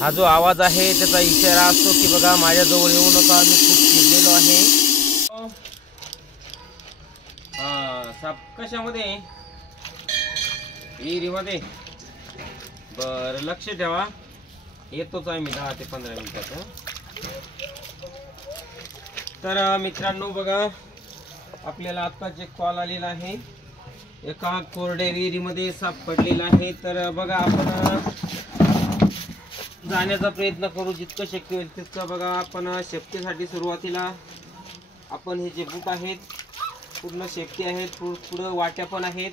हा जो आवाज आहे त्याचा इशारा असतो की बघा माझ्याजवळ येऊ नका, मी खूप चिडलेलो आहे। साप कशामध्ये? विहिरीमध्ये। बरं लक्ष ठेवा, येतोच आहे मी 10 ते 15 मिनिटात। तर मित्रांनो बघा, आपल्याला आत्ताच एक कॉल आलेला आहे, एका कोरड्या विहिरीमध्ये साप पडलेला आहे। तर बघा आपण जाण्याचा प्रयत्न करू, जितकं शक्य होईल तितकं। बघा आपण सेफ्टीसाठी सुरुवातीला आपण हे जे बूट आहेत पूर्ण सेफ्टी आहेत, पुढं वाट्या पण आहेत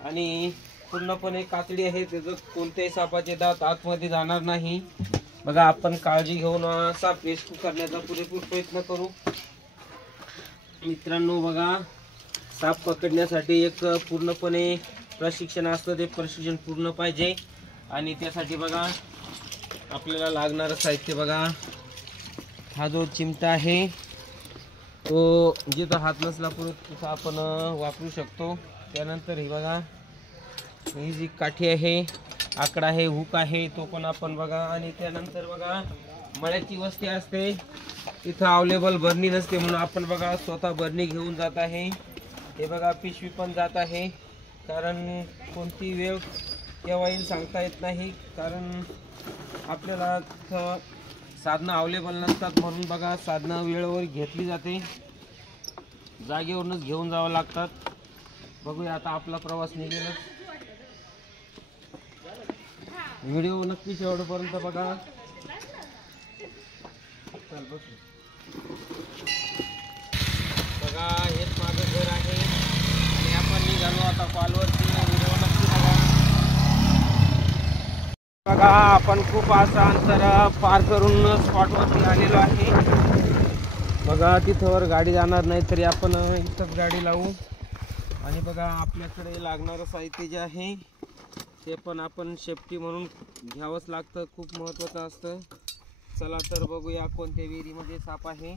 आणि पूर्णपणे कातडी आहे, त्याचं कोणत्याही सापाचे दात आतमध्ये जाणार नाही। बघा आपण काळजी घेऊन साप रेस्क्यू करण्याचा पुरेपूर प्रयत्न करू। मित्रांनो बघा, साप पकडण्यासाठी एक पूर्णपणे प्रशिक्षण असतं, ते प्रशिक्षण पूर्ण पाहिजे। आणि त्यासाठी बघा आपल्याला लागणारं साहित्य बघा, हा जो चिमटा आहे तो जिथं हात नसला पुरत तिथं आपण वापरू शकतो। त्यानंतर ही बघा ही जी काठी आहे, आकडा आहे, हुक आहे, तो पण आपण बघा। आणि त्यानंतर बघा मळ्याची वस्ती असते, तिथं अवेलेबल बरणी नसते, म्हणून आपण बघा स्वतः बरणी घेऊन जात आहे। हे बघा पिशवी पण जात आहे, कारण कोणती वेळ केव्हा येईल सांगता येत नाही, कारण आपल्याला साधनं अवेलेबल नसतात, म्हणून बघा साधनं वेळेवर घेतली जाते, जागेवरूनच घेऊन जावं लागतात। बघूया आता आपला प्रवास निघेल। व्हिडिओ नक्की शेवटपर्यंत बघा। बघा हेच माझं घर आहे आणि आपण निघालो आता कॉलवरती, व्हिडिओ नक्की बघा। बघा आपण खूप असं अंतर पार करून स्पॉटवरती आलेलो आहे। बघा तिथवर गाडी जाणार नाही, तरी आपण इथंच गाडी लावू। आणि बघा आपल्याकडे लागणारं साहित्य जे आहे ते पण आपण सेफ्टी म्हणून घ्यावंच लागतं, खूप महत्त्वाचं असतं। चला तर बघूया कोणत्या विहिरीमध्ये साप आहे।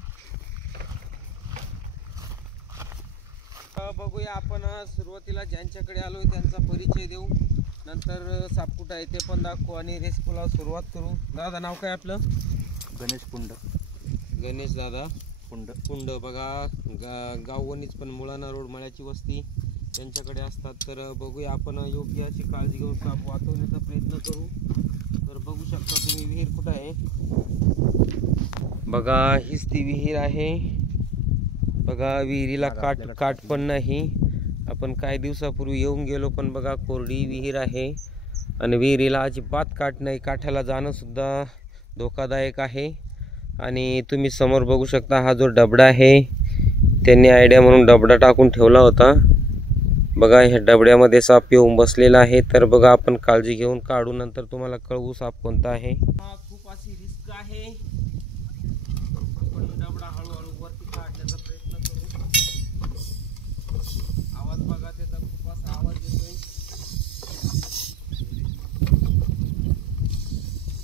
बघूया आपण सुरुवातीला ज्यांच्याकडे आलोय त्यांचा परिचय देऊ, नंतर साप कुठं आहे ते पण दाखवू आणि रेस्क्यूला सुरुवात करू। दादा नाव काय आपलं? गणेश पुंड। गणेश दादा पुंड। बघा गाव वणीच पण मुळाणा रोड मळ्याची वस्ती त्यांच्याकडे असतात। तर बघूया आपण योग्य अशी काळजी घेऊन साप वाचवण्याचा प्रयत्न करू। तर बघू शकता तुम्ही विहीर कुठं आहे, बघा हीच ती विहीर आहे। बघा विहिरीला काठ पण नाही, आपण काही दिवसापूर्वी येऊन गेलो, पण बघा कोरडी विहीर आहे आणि विहिरीला अजिबात काठ नाही, काठाला जाणं सुद्धा धोकादायक आहे। आणि तुम्ही समोर बघू शकता हा जो डबडा आहे, त्यांनी आयडिया म्हणून डबडा टाकून ठेवला होता। बघा ह्या डबड्यामध्ये साप येऊन बसलेला आहे। तर बघा आपण काळजी घेऊन काढू, नंतर तुम्हाला कळवू साप कोणता आहे। खूप अशी रिस्क आहे, आपण डबडा हळूहळू वरती काढण्याचा प्रयत्न करू। आवाज बघा त्याचा खूप असा आवाज येतोय,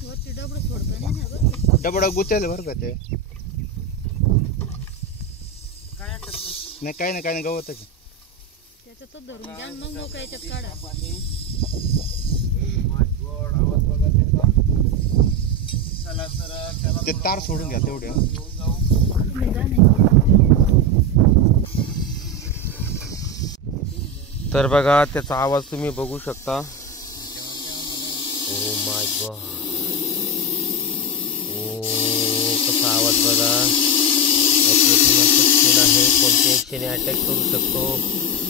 वरती डबडं सोडतो नाही ना बरं, डबडा गुचायला बरं का ते, काय नाही काय नाही गवतच त्याच्यातच धरून घ्या मग लोक याच्यात काढा। आवाज बघा त्याचा। चला तर त्याला ते तार सोडून घ्या तेवढे घेऊन जाऊ। तर बघा त्याचा आवाज तुम्ही बघू शकता। ओ माय गॉड, ओ कसा आवाज बघा, आहे कोणत्याही क्षणी अटॅक करू शकतो।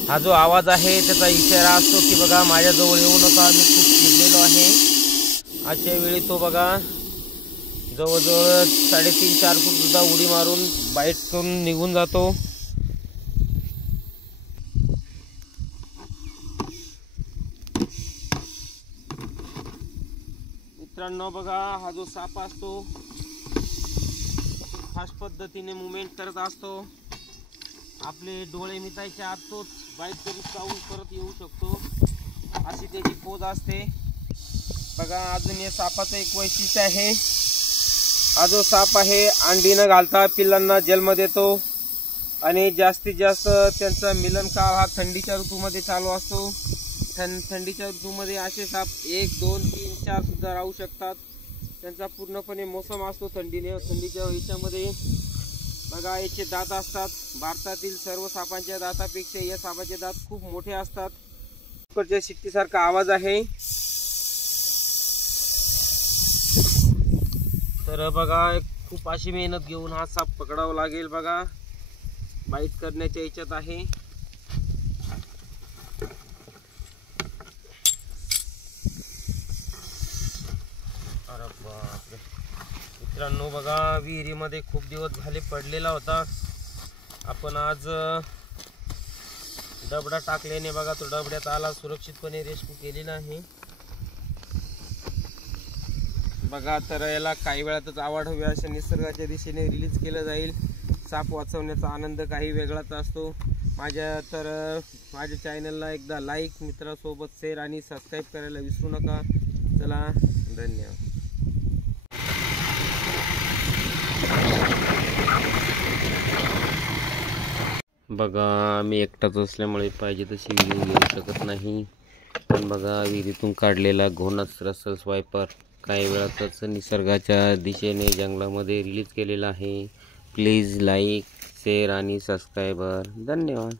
हा जो आवाज आहे त्याचा इशारा असतो की बघा माझ्याजवळ येऊ नका, मी खूप चिडलेलो आहे। अशा वेळी तो बघा जवळजवळ 3.5-4 फूट सुद्धा उडी मारून बाईट करून निघून जातो। मित्रांनो बघा हा जो साप असतो फास्ट पद्धतीने मुवमेंट करत असतो, आपले डोळे मिटायच्या आत तोच बाईट करून चावून परत येऊ शकतो, अशी त्याची पोज असते। बघा अजून या सापाचं एक वैशिष्ट्य आहे, हा जो साप आहे अंडी न घालता पिल्लांना जन्म देतो आणि जास्तीत जास्त त्यांचा मिलन काळ हा थंडीच्या ऋतूमध्ये चालू असतो। थंडीच्या ऋतूमध्ये असे साप 1, 2, 3, 4 सुद्धा राहू शकतात। त्यांचा पूर्णपणे मोसम असतो थंडीच्या ह्याच्यामध्ये बघा याचे दात असतात. भारतातील सर्व सापांच्या दातापेक्षा या सापाचे दात खूप मोठे असतात. कुकरच्या शिट्टीसारखा आवाज आहे. तर बघा खूप अशी मेहनत घेऊन हा साप पकडावा लागेल. बघा बाईट करण्याच्या ह्याच्यात आहे. अरे बापरे मित्रांनो, बघा विहिरीमध्ये खूप दिवस झाले पडलेला होता. आपण आज डबडा टाकल्याने बघा तो डबड्यात आला, सुरक्षितपणे रेस्क्यू केलेला आहे. बघा तर याला काही वेळातच आवड हवी अशा निसर्गाच्या दिशेने रिलीज केलं जाईल. साप वाचवण्याचा आनंद काही वेगळाच असतो. माझ्या चॅनलला एकदा लाईक, मित्रासोबत शेअर आणि सबस्क्राईब करायला विसरू नका. चला, धन्यवाद. बघा मी एकटाच असल्यामुळे पाहिजे तशी व्हिडिओ घेऊ शकत नाही. पण बघा विहिरीतून काढलेला घोणस रसल स्वायपर काही वेळातच निसर्गाच्या दिशेने जंगलामध्ये रिलीज केलेला आहे. प्लीज लाईक, शेअर आणि सबस्क्राईबर. धन्यवाद.